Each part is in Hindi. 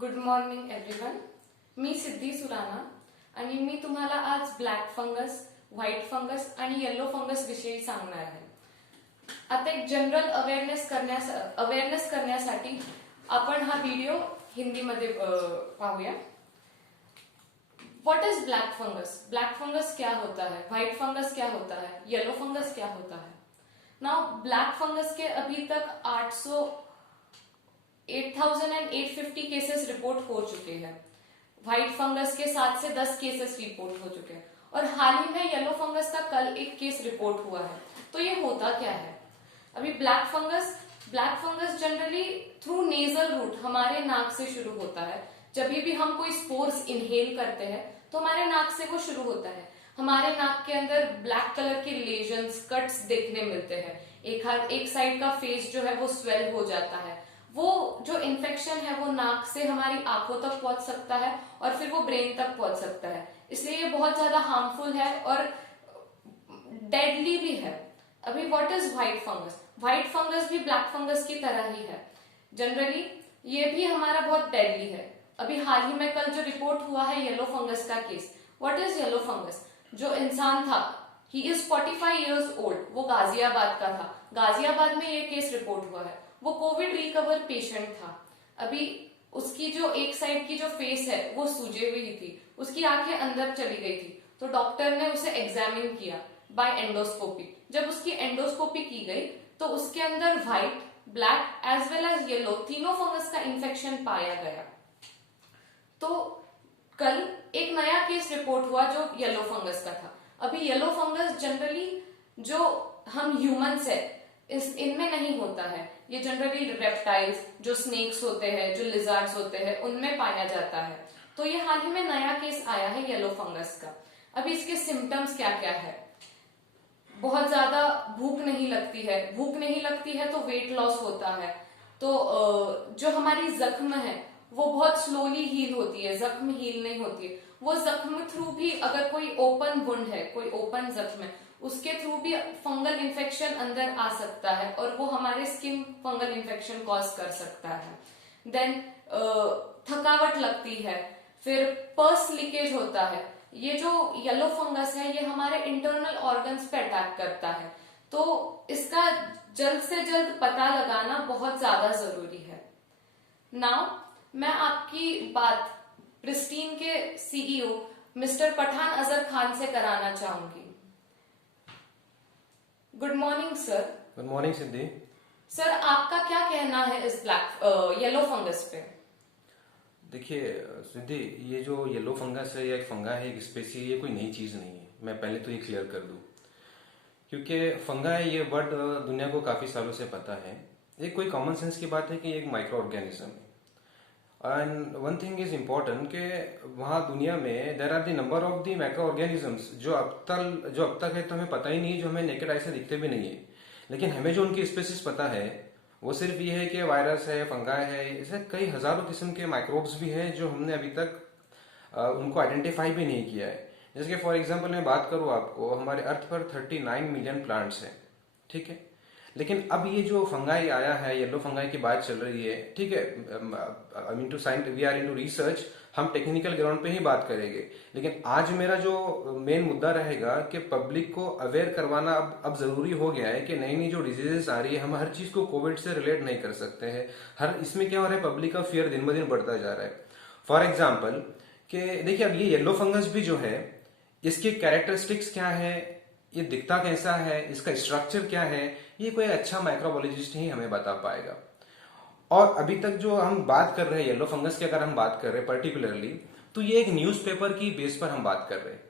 Good morning everyone. मी सिद्धी सुराणा आणि मी तुम्हाला आज ब्लॅक फंगस, व्हाईट फंगस आणि येलो फंगस विषयी सांगणार आहे. आता एक जनरल अवेअरनेस करण्यासाठी आपण हा व्हिडिओ हिंदीमध्ये पाहूया. What is black fungus? Black fungus क्या होता है? व्हाइट फंगस क्या होता है? येलो फंगस क्या होता है? नाउ ब्लैक फंगस के अभी तक 8,850 केसेस रिपोर्ट हो चुके हैं. व्हाइट फंगस के 7 से 10 केसेस रिपोर्ट हो चुके हैं और हाल ही में येलो फंगस का कल एक केस रिपोर्ट हुआ है. तो ये होता क्या है? अभी black fungus generally through nasal route हमारे नाक से शुरू होता है. जब भी हम कोई स्पोर्स इनहेल करते हैं तो हमारे नाक से वो शुरू होता है. हमारे नाक के अंदर ब्लैक कलर के लेजन्स, कट्स देखने मिलते हैं. एक साइड का फेस जो है वो स्वेल हो जाता है. वो जो इन्फेक्शन है वो नाक से हमारी आंखों तक पहुंच सकता है और फिर वो ब्रेन तक पहुंच सकता है. इसलिए ये बहुत ज्यादा हार्मफुल है और डेडली भी है. अभी what is white fungus? White fungus भी ब्लैक फंगस की तरह ही है. जनरली ये भी हमारा बहुत डेडली है. अभी हाल ही में कल जो रिपोर्ट हुआ है येलो फंगस का case. What is yellow fungus? जो इंसान था, ही इज 45 ईयर्स ओल्ड, वो गाजियाबाद का था. गाजियाबाद में ये केस रिपोर्ट हुआ है. वो कोविड रिकवर पेशेंट था. अभी उसकी जो एक साइड की जो फेस है वो सूजे हुई थी, उसकी आंखें अंदर चली गई थी. तो डॉक्टर ने उसे एग्जामिन किया बाय एंडोस्कोपी. जब उसकी एंडोस्कोपी की गई तो उसके अंदर white, black as well as yellow तीनों फंगस का इन्फेक्शन पाया गया. तो कल एक नया केस रिपोर्ट हुआ जो येलो फंगस का था. अभी येलो फंगस जनरली जो हम ह्यूमंस है इनमें नहीं होता है. ये जनरली रेप्टाइल्स, जो स्नेक्स होते हैं, जो लिजार्ड्स होते हैं, उनमें पाया जाता है. तो ये हाल ही में नया केस आया है येलो फंगस का. अभी इसके सिम्टम्स क्या क्या है? बहुत ज्यादा भूख नहीं लगती है. भूख नहीं लगती है तो वेट लॉस होता है. तो जो हमारी जख्म है वो बहुत स्लोली हील होती है. जख्म हील नहीं होती है. वो जख्म थ्रू भी अगर कोई ओपन वुंड है, कोई ओपन जख्म है, उसके थ्रू भी फंगल इन्फेक्शन अंदर आ सकता है और वो हमारे स्किन फंगल इन्फेक्शन कॉज कर सकता है. देन थकावट लगती है. फिर पर्स लीकेज होता है. ये जो येलो फंगस है ये हमारे इंटरनल ऑर्गन्स पे अटैक करता है. तो इसका जल्द से जल्द पता लगाना बहुत ज्यादा जरूरी है. नाउ मैं आपकी बात प्रिस्टीन के सीईओ मिस्टर पठान अजहर खान से कराना चाहूंगी. Good morning sir. Good morning Siddhi. Sir आपका क्या कहना है इस येलो फंगस पे? देखिए सिद्धि, ये जो येलो फंगस है, ये एक फंगा है, एक स्पेसी है, ये कोई नई चीज नहीं है. मैं पहले तो ये क्लियर कर दूं, क्योंकि फंगा है ये वर्ड दुनिया को काफी सालों से पता है. ये कोई कॉमन सेंस की बात है कि एक माइक्रो ऑर्गेनिज्म है. And one thing is important कि वहां दुनिया में there are the number of the micro organisms जो अब तक है तो हमें पता ही नहीं है, जो हमें नेकेड आई से दिखते भी नहीं है. लेकिन हमें जो उनकी स्पेसीज पता है वो सिर्फ ये है कि वायरस है, फंगाई है. ऐसे कई हजारों किस्म के माइक्रोब्स भी हैं जो हमने अभी तक उनको आइडेंटिफाई भी नहीं किया है. जैसे कि फॉर एग्जाम्पल मैं बात करूं आपको, हमारे अर्थ पर 39 मिलियन प्लांट्स हैं, ठीक है. लेकिन अब ये जो फंगाई आया है, येलो फंगाई की बात चल रही है, ठीक है. वी आर इनटू रिसर्च, हम टेक्निकल ग्राउंड पे ही बात करेंगे. लेकिन आज मेरा जो मेन मुद्दा रहेगा कि पब्लिक को अवेयर करवाना अब जरूरी हो गया है कि नई नई जो डिजीजेस आ रही है, हम हर चीज को कोविड से रिलेट नहीं कर सकते हैं. इसमें क्या हो रहा है, पब्लिक का फियर दिन ब दिन बढ़ता जा रहा है. फॉर एग्जाम्पल कि देखिए, अब ये येलो फंगस भी जो है, इसके कैरेक्टरिस्टिक्स क्या है, ये दिखता कैसा है, इसका स्ट्रक्चर क्या है, ये कोई अच्छा माइक्रोबायोलॉजिस्ट ही हमें बता पाएगा. और अभी तक जो हम बात कर रहे हैं येलो फंगस की, अगर हम बात कर रहे हैं पर्टिकुलरली, तो ये एक न्यूज़पेपर की बेस पर हम बात कर रहे हैं.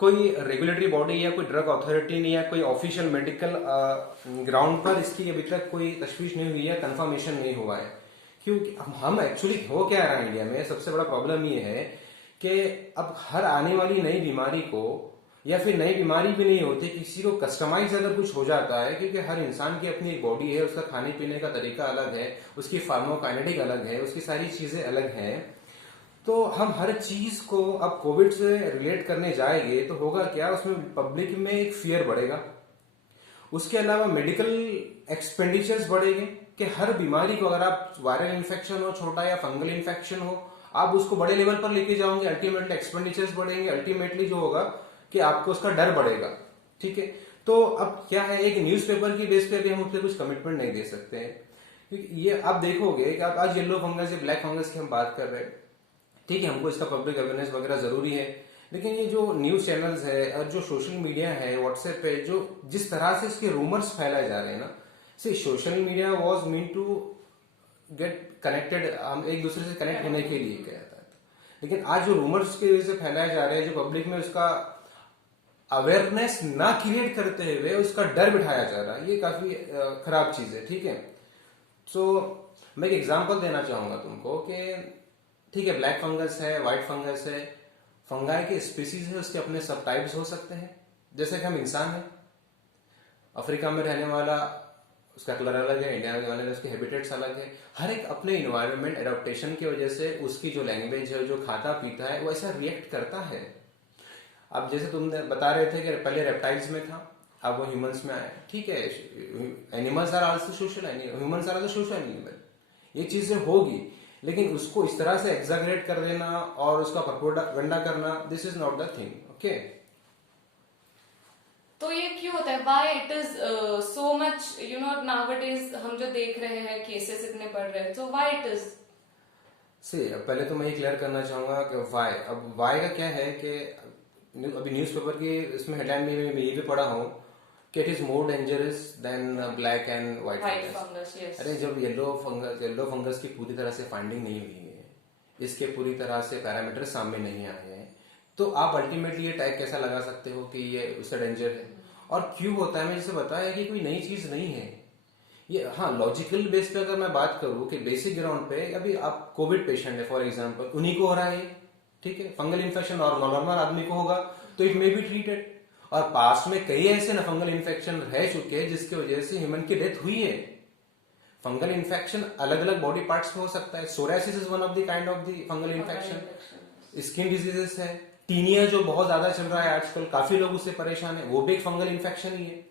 कोई रेगुलेटरी बॉडी या कोई ड्रग अथॉरिटी ने या कोई ऑफिशियल मेडिकल ग्राउंड पर इसकी अभी तक कोई तशवीश नहीं हुई है, कंफर्मेशन नहीं हुआ है. क्योंकि हम एक्चुअली हो क्या रहा है इंडिया में, सबसे बड़ा प्रॉब्लम ये है कि अब हर आने वाली नई बीमारी को, या फिर नई बीमारी भी नहीं होती, किसी को कस्टमाइज अगर कुछ हो जाता है, क्योंकि हर इंसान की अपनी एक बॉडी है, उसका खाने पीने का तरीका अलग है, उसकी फार्माकोकाइनेटिक अलग है, उसकी सारी चीजें अलग हैं. तो हम हर चीज को अब कोविड से रिलेट करने जाएंगे तो होगा क्या, उसमें पब्लिक में एक फियर बढ़ेगा. उसके अलावा मेडिकल एक्सपेंडिचर्स बढ़ेंगे. कि हर बीमारी को, अगर आप वायरल इन्फेक्शन हो छोटा या फंगल इन्फेक्शन हो, आप उसको बड़े लेवल पर लेके जाओगे, अल्टीमेटली एक्सपेंडिचर्स बढ़ेंगे, अल्टीमेटली जो होगा कि आपको उसका डर बढ़ेगा। ठीक है, तो अब क्या है, एक न्यूज़पेपर की बेस पे भी हम उससे कुछ कमिटमेंट नहीं दे सकते हैं, क्योंकि ये आप देखोगे कि आप आज येलो फंगस या ब्लैक फंगस की हम बात कर रहे हैं, ठीक है, हमको इसका पब्लिक अवेयरनेस वगैरह जरूरी है, लेकिन ये जो न्यूज चैनल्स है और जो सोशल मीडिया है, व्हाट्सएप पे जो जिस तरह से इसके रूमर्स फैलाए जा रहे हैं ना, see social media was mean to get connected, हम एक दूसरे से कनेक्ट होने के लिए कहता है, लेकिन आज जो रूमर्स की वजह से फैलाए जा रहे हैं, जो पब्लिक में उसका अवेयरनेस ना क्रिएट करते हुए उसका डर बिठाया जा रहा है, ये काफी खराब चीज है। ठीक है, सो मैं एक एग्जांपल देना चाहूंगा तुमको कि ठीक है, ब्लैक फंगस है, व्हाइट फंगस है, फंगाई के स्पीसीज है, उसके अपने सब टाइप्स हो सकते हैं। जैसे कि हम इंसान हैं, अफ्रीका में रहने वाला उसका कलर अलग है, इंडिया में वाले उसके हैबिटेट्स अलग है, हर एक अपने इन्वायरमेंट एडेप्टेशन की वजह से उसकी जो लैंग्वेज है, जो खाता पीता है, वो ऐसा रिएक्ट करता है। अब जैसे तुम बता रहे थे कि पहले रेप्टाइल्स में था, अब वो ह्यूमंस में आया, ठीक है, animals are also social, humans are also social animal, ये चीजें होगी, लेकिन उसको इस तरह से एग्जैगरेट कर देना और उसका प्रोपेगेंडा करना, this is not the thing. Okay, तो ये क्यों होता है, why it is so much, you know, nowadays हम जो देख रहे हैं केसेस इतने बढ़ रहे हैं, सो व्हाई इट इज। से पहले तो मैं ये क्लियर करना चाहूंगा कि वाई, अब वाई का क्या है कि अभी न्यूज़पेपर की इसमें हेडलाइन में मैं ये भी पढ़ा हूँ कि it is more dangerous than black and white fungus. Yes. अरे जब येलो फंगस की पूरी तरह से फाइंडिंग नहीं हुई है, इसके पूरी तरह से पैरामीटर सामने नहीं आए हैं, तो आप अल्टीमेटली ये टैग कैसा लगा सकते हो कि ये उससे डेंजर है। और क्यों होता है, मैं जैसे बताया कि कोई नई चीज नहीं है ये। हाँ, लॉजिकल बेस पे अगर मैं बात करूं कि बेसिक ग्राउंड पे, अभी आप कोविड पेशेंट है फॉर एग्जांपल, उन्हीं को हो रहा है, ठीक है, फंगल इन्फेक्शन और नॉर्मल आदमी को होगा तो इट मे बी ट्रीटेड। और पास में कई ऐसे फंगल इन्फेक्शन रह चुके हैं जिसकी वजह से ह्यूमन की डेथ हुई है। फंगल इन्फेक्शन अलग अलग बॉडी पार्ट्स में हो सकता है, psoriasis is one of the kind of the fungal infection. Skin diseases है, टीनिया जो बहुत ज्यादा चल रहा है आजकल, काफी लोग उससे परेशान है, वो भी एक फंगल इन्फेक्शन ही है।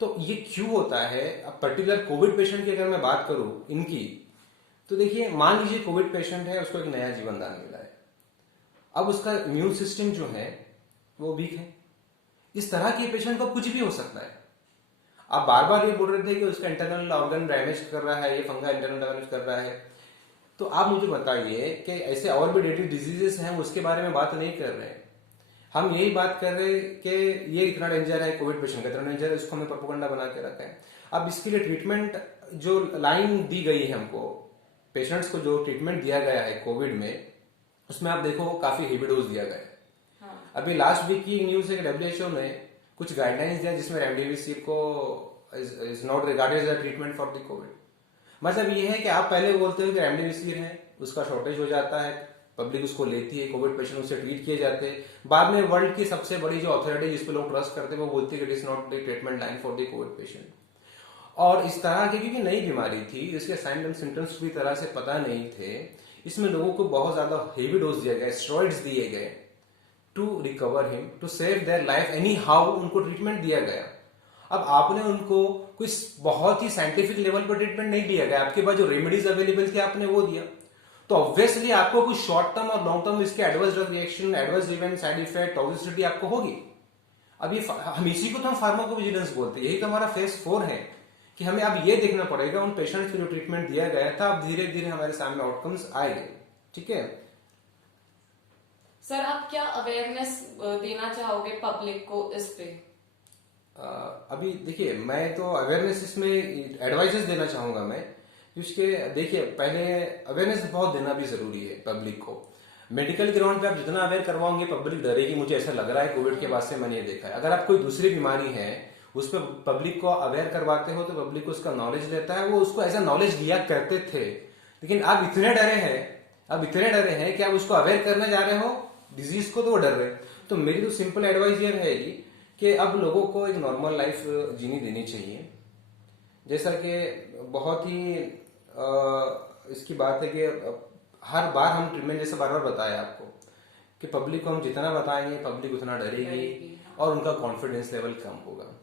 तो ये क्यों होता है, अब पर्टिकुलर कोविड पेशेंट की अगर मैं बात करूं इनकी, तो देखिए, मान लीजिए कोविड पेशेंट है, उसको एक नया जीवन दान मिला है, अब उसका इम्यून सिस्टम जो है वो वीक है। इस तरह के पेशेंट को कुछ भी हो सकता है। आप बार बार ये बोल रहे थे कि उसका इंटरनल ऑर्गन डैमेज कर रहा है, ये फंगा इंटरनल डैमेज कर रहा है, तो आप मुझे बताइए कि ऐसे और भी डेडली डिजीजेस हैं, उसके बारे में बात नहीं कर रहे हैं। हम यही बात कर रहे हैं कि ये इतना डेंजर है, कोविड पेशेंट का इतना डेंजर है, उसको हमने प्रोपेगेंडा बना के रखा है। अब इसके लिए ट्रीटमेंट जो लाइन दी गई है हमको, पेशेंट्स को जो ट्रीटमेंट दिया गया है कोविड में, उसमें आप देखो काफी हेवी डोज दिया गया है। अभी लास्ट वीक की न्यूज है कि डब्ल्यूएचओ ने कुछ गाइडलाइंस दिया जिसमें रेमडेसिविर को is not regarded as a treatment for the COVID. मतलब ये है कि आप पहले बोलते हो कि रेमडेसिविर है, उसका शॉर्टेज हो जाता है, पब्लिक उसको लेती है, कोविड पेशेंट उससे ट्रीट किए जाते हैं, बाद में वर्ल्ड की सबसे बड़ी जो अथॉरिटी जिस पे लोग ट्रस्ट करते हैं वो बोलती है कि it is not the treatment line for the Covid patient. और इस तरह की क्योंकि नई बीमारी थी, इसके साइन एंड सिम्टम्स पूरी तरह से पता नहीं थे, इसमें लोगों को बहुत ज्यादा हेवी डोज दिया गया, स्टेरॉइड्स दिए गए to recover him, to save their life, anyhow उनको ट्रीटमेंट दिया गया। अब आपने उनको कुछ बहुत ही साइंटिफिक लेवल पर ट्रीटमेंट नहीं दिया गया, आपके पास जो रेमेडीज अवेलेबल थे आपने वो दिया, तो ऑब्वियसली आपको कुछ शॉर्ट टर्म और लॉन्ग टर्म इसके adverse drug reaction, adverse event, side effect, toxicity आपको होगी। अब ये हम इसी को तो हम फार्माकोविजिलेंस बोलते हैं, यही तो हमारा फेज 4 है कि हमें अब ये देखना पड़ेगा उन पेशेंट्स को जो ट्रीटमेंट दिया गया था, अब धीरे धीरे हमारे सामने आउटकम्स आएंगे। ठीक है सर, आप क्या अवेयरनेस देना चाहोगे पब्लिक को इस पे? अभी देखिए, मैं तो अवेयरनेस इसमें एडवाइजेस देना चाहूंगा मैं, क्योंकि देखिए पहले अवेयरनेस बहुत देना भी जरूरी है पब्लिक को। मेडिकल ग्राउंड पे आप जितना अवेयर करवाओगे पब्लिक डरेगी, मुझे ऐसा लग रहा है कोविड के बाद से मैंने ये देखा है। अगर आप कोई दूसरी बीमारी है उस पर पब्लिक को अवेयर करवाते हो तो पब्लिक को उसका नॉलेज लेता है, वो उसको ऐसा नॉलेज लिया करते थे, लेकिन आप इतने डरे हैं कि आप उसको अवेयर करने जा रहे हो डिजीज को, तो वो डर रहे। तो मेरी तो सिंपल एडवाइस ये रहेगी कि अब लोगों को एक नॉर्मल लाइफ जीनी देनी चाहिए। जैसा कि बहुत ही इसकी बात है कि हर बार हम ट्रीटमेंट जैसे बार बार बताया आपको कि पब्लिक को हम जितना बताएंगे पब्लिक उतना डरेगी और उनका कॉन्फिडेंस लेवल कम होगा।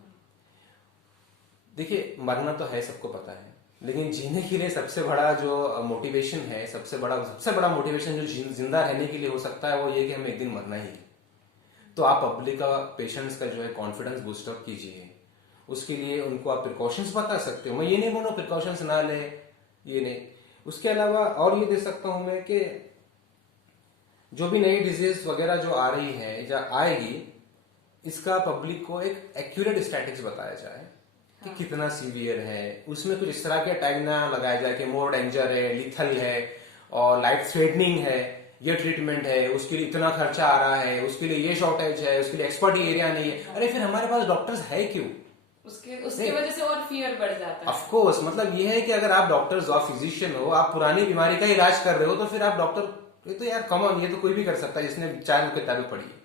देखिए, मरना तो है, सबको पता है, लेकिन जीने के लिए सबसे बड़ा जो मोटिवेशन है, सबसे बड़ा मोटिवेशन जो जिंदा रहने के लिए हो सकता है वो ये कि हमें एक दिन मरना ही है। तो आप पब्लिक का, पेशेंट्स का जो है कॉन्फिडेंस बूस्ट अप कीजिए। उसके लिए उनको आप प्रिकॉशंस बता सकते हो। मैं ये नहीं बोलूँ प्रिकॉशंस ना ले, ये नहीं। उसके अलावा और ये दे सकता हूं मैं कि जो भी नई डिजीज वगैरह जो आ रही है या आएगी, इसका पब्लिक को एक एक्यूरेट स्टैटिक्स बताया जाए कि कितना सीवियर है। उसमें कुछ इस तरह के टैग ना लगाया जाए कि मोर डेंजर है, लिथल है और लाइफ थ्रेटनिंग है, ये ट्रीटमेंट है, उसके लिए इतना खर्चा आ रहा है, उसके लिए ये शॉर्टेज है, उसके लिए एक्सपर्ट एरिया नहीं है। अरे फिर हमारे पास डॉक्टर्स है क्यों? उसके वजह से और फियर बढ़ जाता है। ऑफ कोर्स, मतलब ये है कि अगर आप डॉक्टर्स हो, आप फिजिशियन हो, आप पुरानी बीमारी का इलाज कर रहे हो, तो फिर आप डॉक्टर, ये तो यार कॉमन, ये तो कोई भी कर सकता है जिसने 4 किताबें पढ़ी है।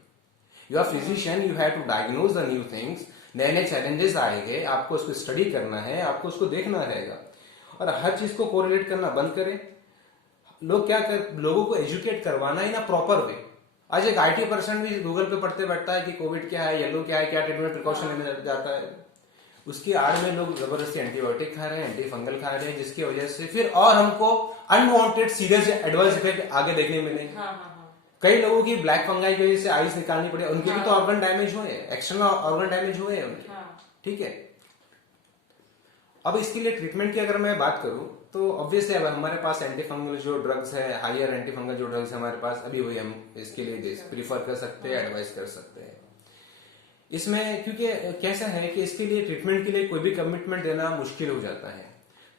You are physician, you have to diagnose the new things. नए नए चैलेंजेस आएंगे, आपको उसको स्टडी करना है, आपको उसको देखना रहेगा और हर चीज को कोरिलेट करना बंद करें। लोगों को एजुकेट करवाना इन अ प्रॉपर वे। आज एक IT पर्सन भी गूगल पे पढ़ते बैठता है कि कोविड क्या है, येलो क्या है, क्या ट्रीटमेंट प्रिकॉशन लेने जाता है। उसकी आड़ में लोग जबरदस्ती एंटीबायोटिक खा रहे हैं, एंटी फंगल खा रहे हैं, जिसकी वजह से फिर और हमको अनवांटेड सीरियस एडवर्स इफेक्ट आगे देखने मिले। कई लोगों की ब्लैक फंगाई की वजह से आईज निकालनी पड़ी, उनके भी तो ऑर्गन डैमेज हुए, एक्सटर्नल ऑर्गन डैमेज हुए उनके। ठीक है। अब इसके लिए ट्रीटमेंट की अगर मैं बात करूं तो ऑब्वियसली अब हमारे पास एंटी फंगल जो ड्रग्स है, हायर एंटी फंगल जो ड्रग्स है हमारे पास, अभी वही हम इसके लिए प्रीफर कर सकते हैं, एडवाइस कर सकते हैं इसमें। क्योंकि कैसा है कि इसके लिए ट्रीटमेंट के लिए कोई भी कमिटमेंट देना मुश्किल हो जाता है।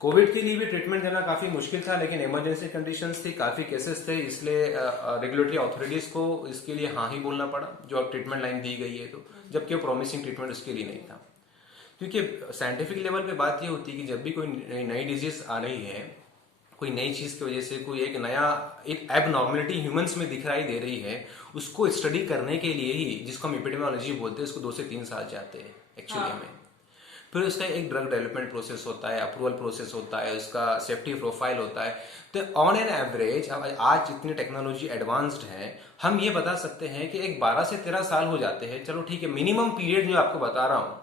कोविड के लिए भी ट्रीटमेंट देना काफी मुश्किल था, लेकिन इमरजेंसी कंडीशंस थी, काफी केसेस थे, इसलिए रेगुलेटरी अथॉरिटीज को इसके लिए हाँ ही बोलना पड़ा, जो ट्रीटमेंट लाइन दी गई है। तो जबकि प्रॉमिसिंग ट्रीटमेंट उसके लिए नहीं था। क्योंकि साइंटिफिक लेवल पे बात ये होती है कि जब भी कोई नई डिजीज आ रही है, कोई नई चीज की वजह से कोई एक नया एक एबनॉर्मलिटी ह्यूमंस में दिखाई दे रही है, उसको स्टडी करने के लिए ही, जिसको हम एपिडेमियोलॉजी बोलते हैं, उसको 2 से 3 साल जाते हैं एक्चुअली में। फिर उसका एक ड्रग डेवलपमेंट प्रोसेस होता है, अप्रूवल प्रोसेस होता है, उसका सेफ्टी प्रोफाइल होता है। तो ऑन एन एवरेज आज इतनी टेक्नोलॉजी एडवांस्ड है, हम ये बता सकते हैं कि एक 12 से 13 साल हो जाते हैं। चलो ठीक है, मिनिमम पीरियड जो आपको बता रहा हूं,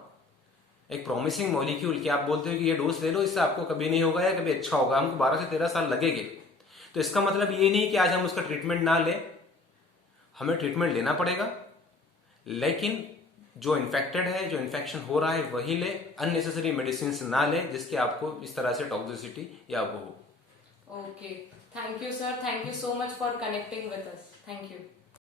एक प्रॉमिसिंग मॉलिक्यूल की आप बोलते हो कि ये डोज ले लो, इससे आपको कभी नहीं होगा या कभी अच्छा होगा, हमको 12 से 13 साल लगेंगे। तो इसका मतलब ये नहीं कि आज हम उसका ट्रीटमेंट ना लें, हमें ट्रीटमेंट लेना पड़ेगा, लेकिन जो इन्फेक्टेड है, जो इन्फेक्शन हो रहा है वही ले, अननेसेसरी मेडिसिन ना ले जिसके आपको इस तरह से टॉक्सिसिटी या वो हो। Okay, thank you sir, thank you so much for connecting with us, thank you.